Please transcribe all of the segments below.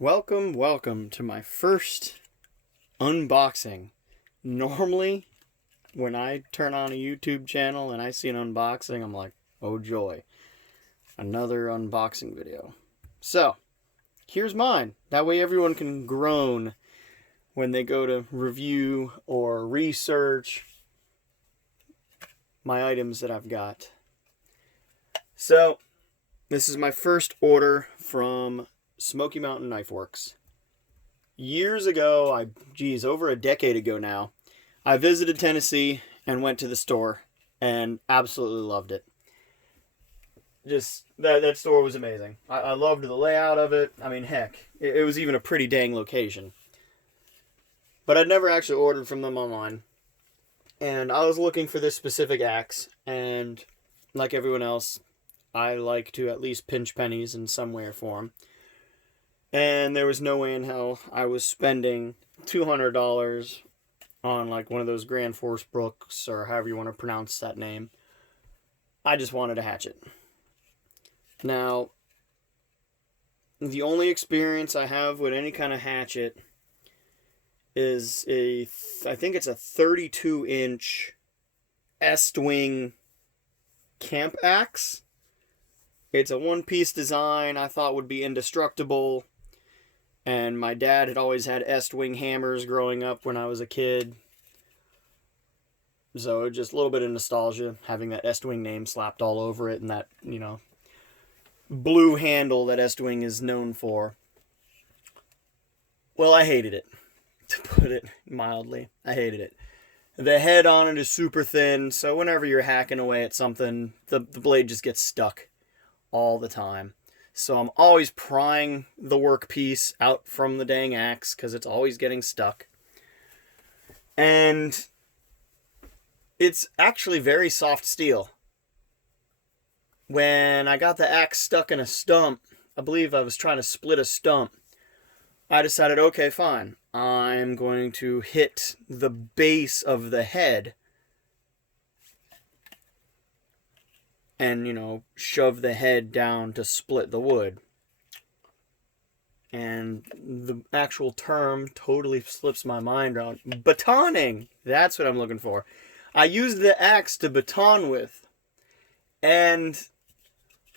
Welcome to my first unboxing. Normally, when I turn on a YouTube channel and I see an unboxing, I'm like, oh joy, another unboxing video. So, here's mine. That way everyone can groan when they go to review or research my items that I've got. So, this is my first order from Smoky Mountain Knife Works. Years ago, over a decade ago now, I visited Tennessee and went to the store and absolutely loved it. Just, that store was amazing. I loved the layout of it. I mean, heck, it was even a pretty dang location. But I'd never actually ordered from them online. And I was looking for this specific axe, and like everyone else, I like to at least pinch pennies in some way or form. And there was no way in hell I was spending $200 on like one of those Grand Force Brooks, or however you want to pronounce that name. I just wanted a hatchet. Now, the only experience I have with any kind of hatchet is I think it's a 32-inch Estwing camp axe. It's a one-piece design I thought would be indestructible. And my dad had always had Estwing hammers growing up when I was a kid. So just a little bit of nostalgia, having that Estwing name slapped all over it and that, blue handle that Estwing is known for. Well, I hated it, to put it mildly. I hated it. The head on it is super thin, so whenever you're hacking away at something, the blade just gets stuck all the time. So I'm always prying the workpiece out from the dang axe because it's always getting stuck. And it's actually very soft steel. When I got the axe stuck in a stump, I believe I was trying to split a stump, I decided, okay, fine. I'm going to hit the base of the head and, shove the head down to split the wood. And the actual term totally slips my mind around. Batoning! That's what I'm looking for. I used the axe to baton with, and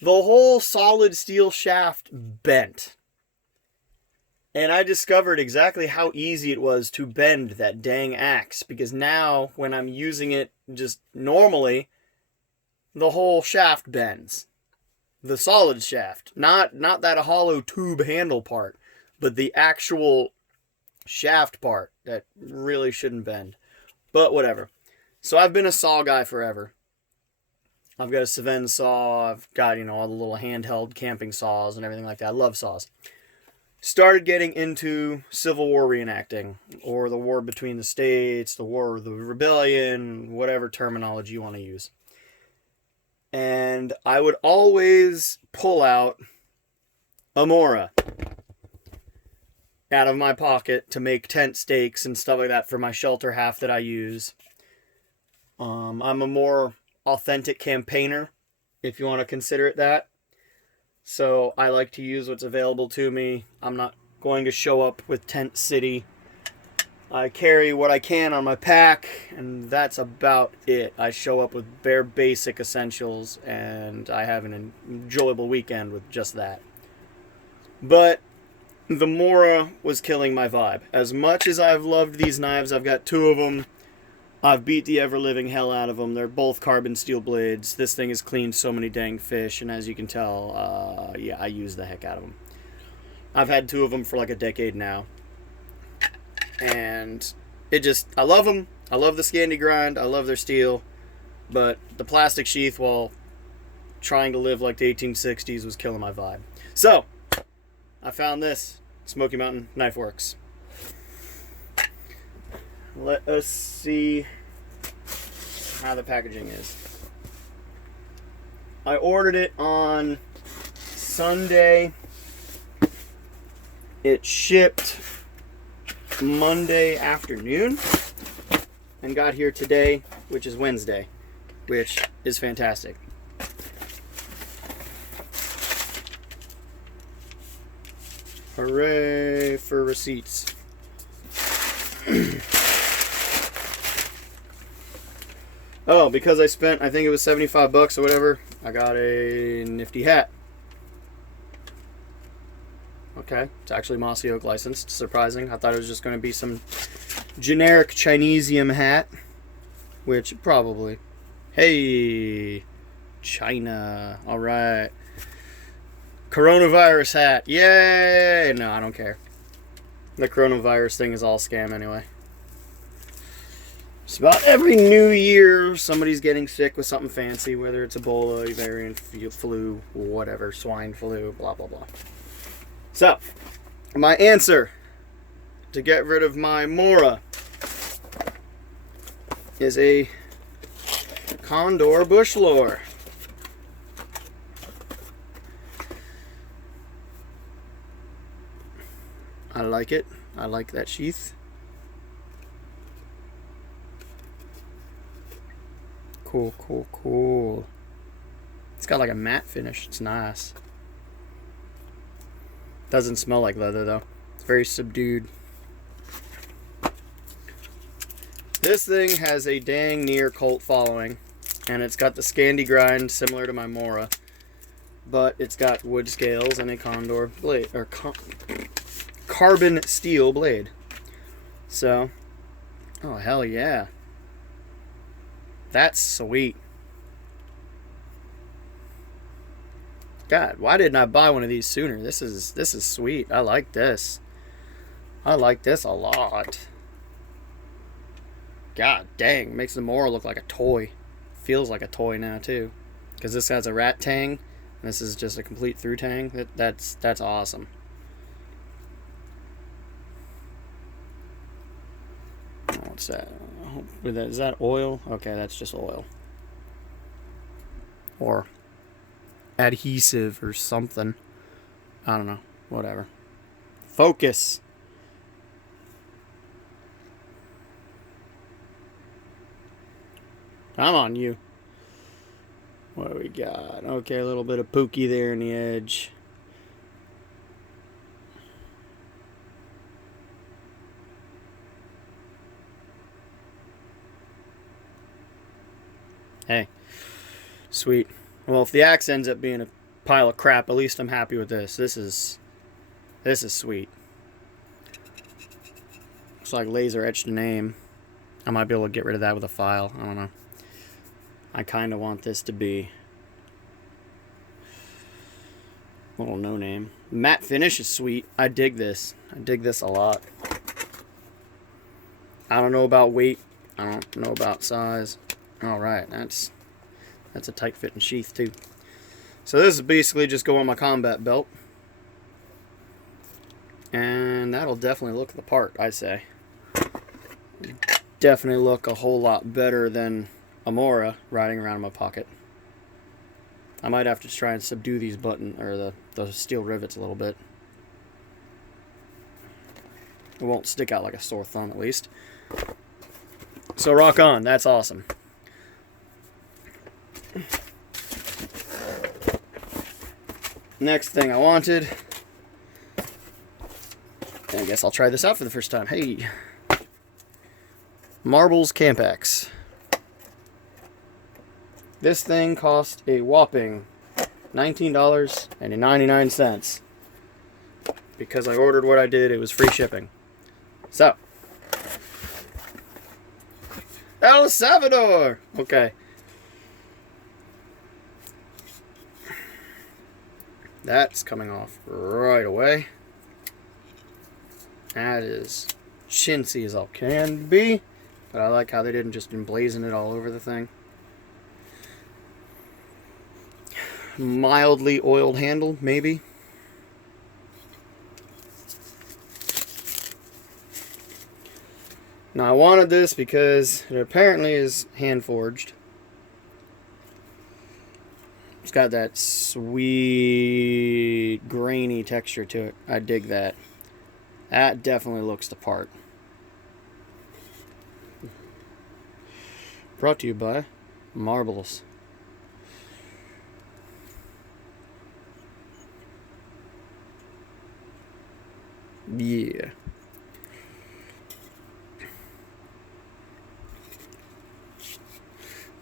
the whole solid steel shaft bent. And I discovered exactly how easy it was to bend that dang axe, because now, when I'm using it just normally, the whole shaft bends. The solid shaft. Not that hollow tube handle part, but the actual shaft part that really shouldn't bend. But whatever. So I've been a saw guy forever. I've got a Cevennes saw. I've got, all the little handheld camping saws and everything like that. I love saws. Started getting into Civil War reenacting, or the war between the states, the war of the rebellion, whatever terminology you want to use. And I would always pull out a Mora out of my pocket to make tent stakes and stuff like that for my shelter half that I use. I'm a more authentic campaigner, if you want to consider it that. So I like to use what's available to me. I'm not going to show up with Tent City. I carry what I can on my pack, and that's about it. I show up with bare basic essentials, and I have an enjoyable weekend with just that. But the Mora was killing my vibe. As much as I've loved these knives, I've got two of them. I've beat the ever-living hell out of them. They're both carbon steel blades. This thing has cleaned so many dang fish, and as you can tell, I use the heck out of them. I've had two of them for like a decade now. And I love them. I love the Scandi grind. I love their steel. But the plastic sheath, while trying to live like the 1860s, was killing my vibe. So, I found this. Smoky Mountain Knife Works. Let us see how the packaging is. I ordered it on Sunday. It shipped Monday afternoon and got here today, which is Wednesday, which is fantastic. Hooray for receipts. Oh, because I spent, I think it was 75 bucks or whatever, I got a nifty hat. Okay, it's actually Mossy Oak licensed. Surprising. I thought it was just going to be some generic Chinesium hat, which probably. Hey, China. All right. Coronavirus hat. Yay! No, I don't care. The coronavirus thing is all scam anyway. It's about every new year somebody's getting sick with something fancy, whether it's Ebola, variant flu, whatever, swine flu, blah, blah, blah. So, my answer to get rid of my Mora is a Condor Bushlore. I like it. I like that sheath. Cool, cool, cool. It's got like a matte finish. It's nice. Doesn't smell like leather though. It's very subdued. This thing has a dang near cult following, and it's got the Scandi grind similar to my Mora, but it's got wood scales and a Condor blade, or carbon steel blade. So, oh hell yeah. That's sweet. God, why didn't I buy one of these sooner? This is sweet. I like this. I like this a lot. God dang, makes the Mora look like a toy. Feels like a toy now too, because this has a rat tang. And this is just a complete through tang. That's awesome. What's that? Is that oil? Okay, that's just oil. Or adhesive or something. I don't know. Whatever. Focus. I'm on you. What do we got? Okay, a little bit of pookie there in the edge. Hey, sweet. Well, if the axe ends up being a pile of crap, at least I'm happy with this. This is sweet. Looks like laser etched a name. I might be able to get rid of that with a file. I don't know. I kind of want this to be a little no name. Matte finish is sweet. I dig this. I dig this a lot. I don't know about weight. I don't know about size. Alright, that's a tight fitting sheath too. So this is basically just go on my combat belt. And that'll definitely look the part, I say. Definitely look a whole lot better than a Mora riding around in my pocket. I might have to try and subdue these the steel rivets a little bit. It won't stick out like a sore thumb at least. So rock on, that's awesome. Next thing I wanted, I guess I'll try this out for the first time. Hey, Marbles Campex. This thing cost a whopping $19.99. Because I ordered what I did, it was free shipping. So, El Salvador! Okay. That's coming off right away. That is chintzy as all can be. But I like how they didn't just emblazon it all over the thing. Mildly oiled handle, maybe. Now I wanted this because it apparently is hand forged. It's got that sweet grainy texture to it. I dig that. That definitely looks the part. Brought to you by Marbles. Yeah.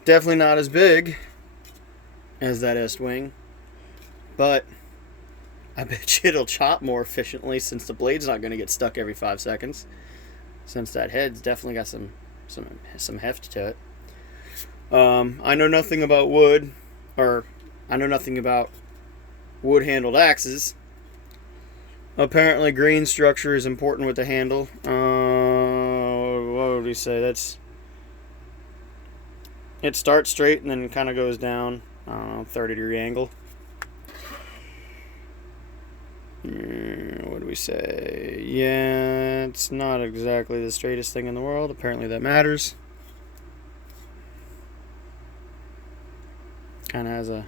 Definitely not as big as that S-Wing, but I bet you it'll chop more efficiently since the blade's not going to get stuck every 5 seconds. Since that head's definitely got some heft to it. I know nothing about wood, or I know nothing about wood-handled axes. Apparently, grain structure is important with the handle. What would we say? It starts straight and then kind of goes down, 30-degree angle. What do we say? Yeah, it's not exactly the straightest thing in the world. Apparently that matters. Kind of has a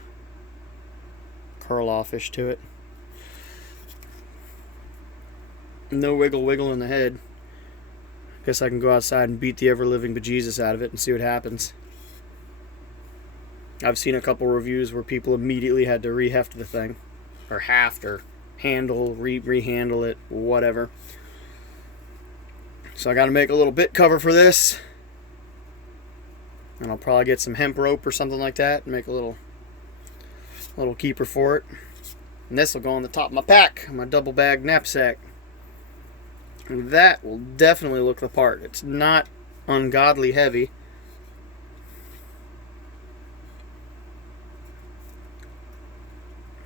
curl-off-ish to it. No wiggle in the head. Guess I can go outside and beat the ever-living bejesus out of it and see what happens. I've seen a couple reviews where people immediately had to reheft the thing. Or handle, rehandle it, whatever. So I got to make a little bit cover for this. And I'll probably get some hemp rope or something like that and make a little keeper for it. And this will go on the top of my pack, my double bag knapsack. And that will definitely look the part. It's not ungodly heavy.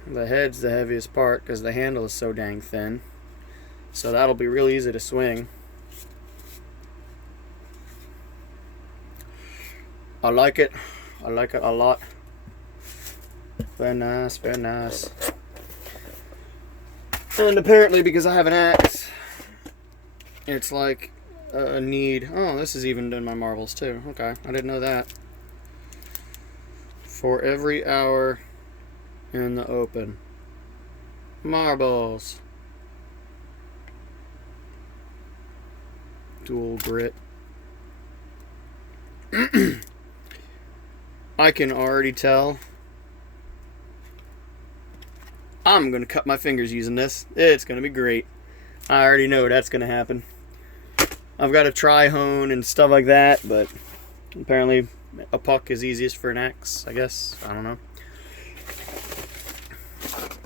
The head's the heaviest part because the handle is so dang thin. So that'll be real easy to swing. I like it. I like it a lot. Very nice, very nice. And apparently because I have an axe, it's like a need. Oh, this is even in my marbles too. Okay, I didn't know that. For every hour in the open. Marbles. Dual grit. I can already tell I'm going to cut my fingers using this. It's going to be great. I already know that's going to happen. I've got a tri-hone and stuff like that, but apparently a puck is easiest for an axe, I guess. I don't know.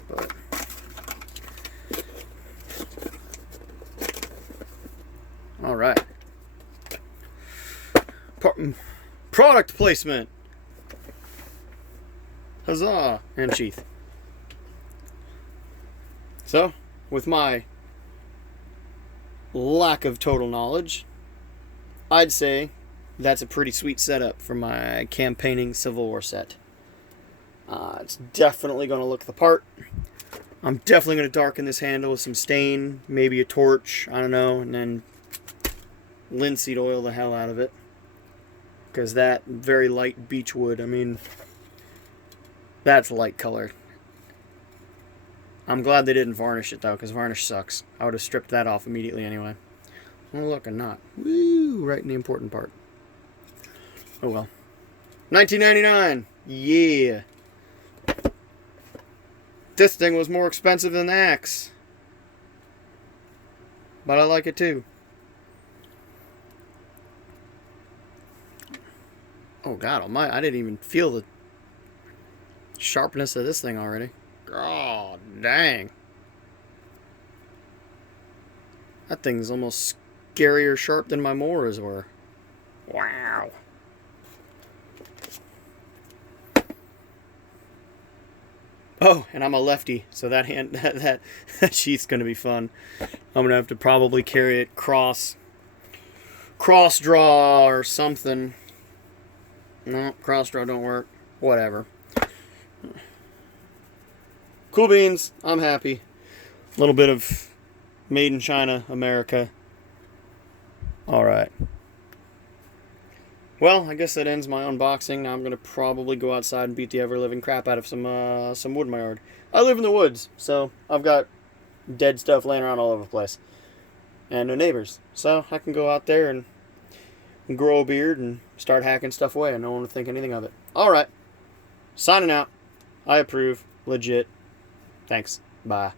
But all right. Product placement. Huzzah! And sheath. So, with my lack of total knowledge, I'd say that's a pretty sweet setup for my campaigning Civil War set. It's definitely going to look the part. I'm definitely going to darken this handle with some stain, maybe a torch, I don't know, and then linseed oil the hell out of it. Because that very light beechwood, I mean, that's light colored. I'm glad they didn't varnish it though, because varnish sucks. I would have stripped that off immediately anyway. Oh look, I'm not. Woo! Right in the important part. Oh well. $19.99. Yeah. This thing was more expensive than the axe. But I like it too. Oh God almighty, I didn't even feel the sharpness of this thing already. Oh, dang. That thing's almost scarier sharp than my Moras were. Wow. Oh, and I'm a lefty, so that that sheath's gonna be fun. I'm gonna have to probably carry it cross draw or something. No, cross draw don't work. Whatever. Cool beans. I'm happy. A little bit of made in China, America. Alright. Well, I guess that ends my unboxing. Now I'm going to probably go outside and beat the ever-living crap out of some wood in my yard. I live in the woods, so I've got dead stuff laying around all over the place. And no neighbors. So I can go out there and grow a beard and start hacking stuff away and no one will think anything of it. Alright. Signing out. I approve. Legit. Thanks. Bye.